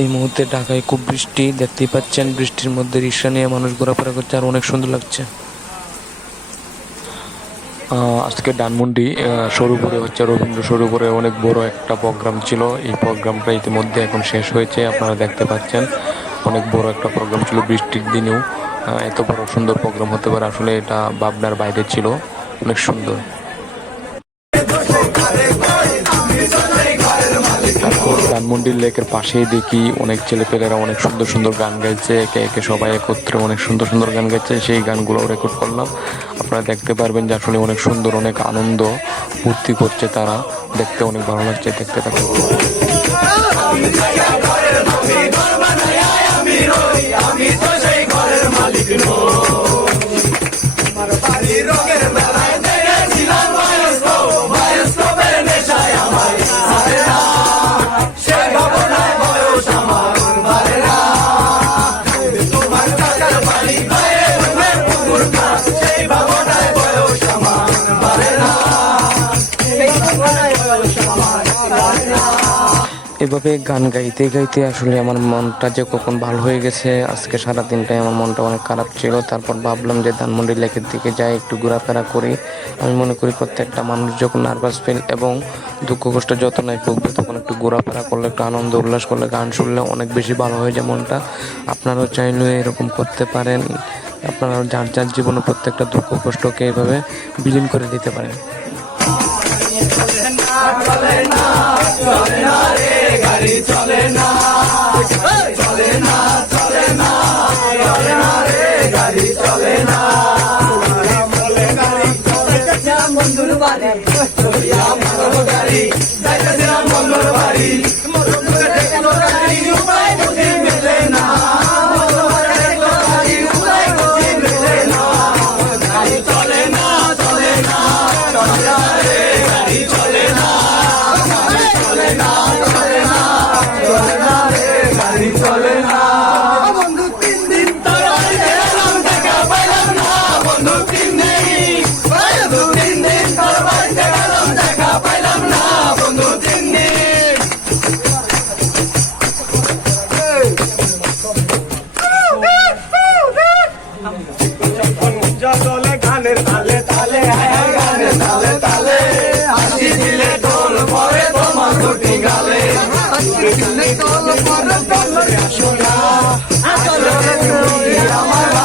এই মুহূর্তে ঢাকায় খুব বৃষ্টি, দেখতেই পাচ্ছেন বৃষ্টির মধ্যে রিক্সা নিয়ে মানুষ ঘোরাফেরা করছে আর অনেক সুন্দর লাগছে। আজকে ডানমন্ডি সরুপুরে হচ্ছে রবীন্দ্র সরুপুরে অনেক বড় একটা প্রোগ্রাম ছিল। এই প্রোগ্রামটা ইতিমধ্যে এখন শেষ হয়েছে, আপনারা দেখতে পাচ্ছেন। অনেক বড় একটা প্রোগ্রাম ছিল বৃষ্টির দিনেও। এত বড় সুন্দর প্রোগ্রাম হতে পারে, আসলে এটা ভাবনার বাইরে ছিল। অনেক সুন্দর। ধানমন্ডির লেকের পাশেই দেখি অনেক ছেলেপেলেরা অনেক সুন্দর সুন্দর গান গাইছে, একে একে সবাই একত্রে অনেক সুন্দর সুন্দর গান গাইছে, সেই গানগুলোও রেকর্ড করলাম। আপনারা দেখতে পারবেন যে আসলে অনেক সুন্দর, অনেক আনন্দ ফুর্তি করছে তারা। দেখতে অনেক ভালো লাগছে, দেখতে থাকুন। এভাবে গান গাইতে গাইতে আসলে আমার মনটা যে কখন ভালো হয়ে গেছে, আজকে সারা দিনটাই আমার মনটা অনেক খারাপ ছিল। তারপর ভাবলাম যে ধানমন্ডি লেকের দিকে যাই, একটু ঘোরাফেরা করি। আমি মনে করি প্রত্যেকটা মানুষ যখন নার্ভাস ফিল এবং দুঃখ কষ্ট যত নাই ভুগবে, তখন একটু ঘোরাফেরা করলে, একটু আনন্দ উল্লাস করলে, গান শুনলে অনেক বেশি ভালো হয়ে যায় মনটা। আপনারাও চাইলে এরকম করতে পারেন। আপনারা যার যার জীবনে প্রত্যেকটা দুঃখ কষ্টকে এইভাবে বিলীন করে দিতে পারেন। বন্ধুর বাড়ি Tolo por el dolor, chula, a dolor de tu vida,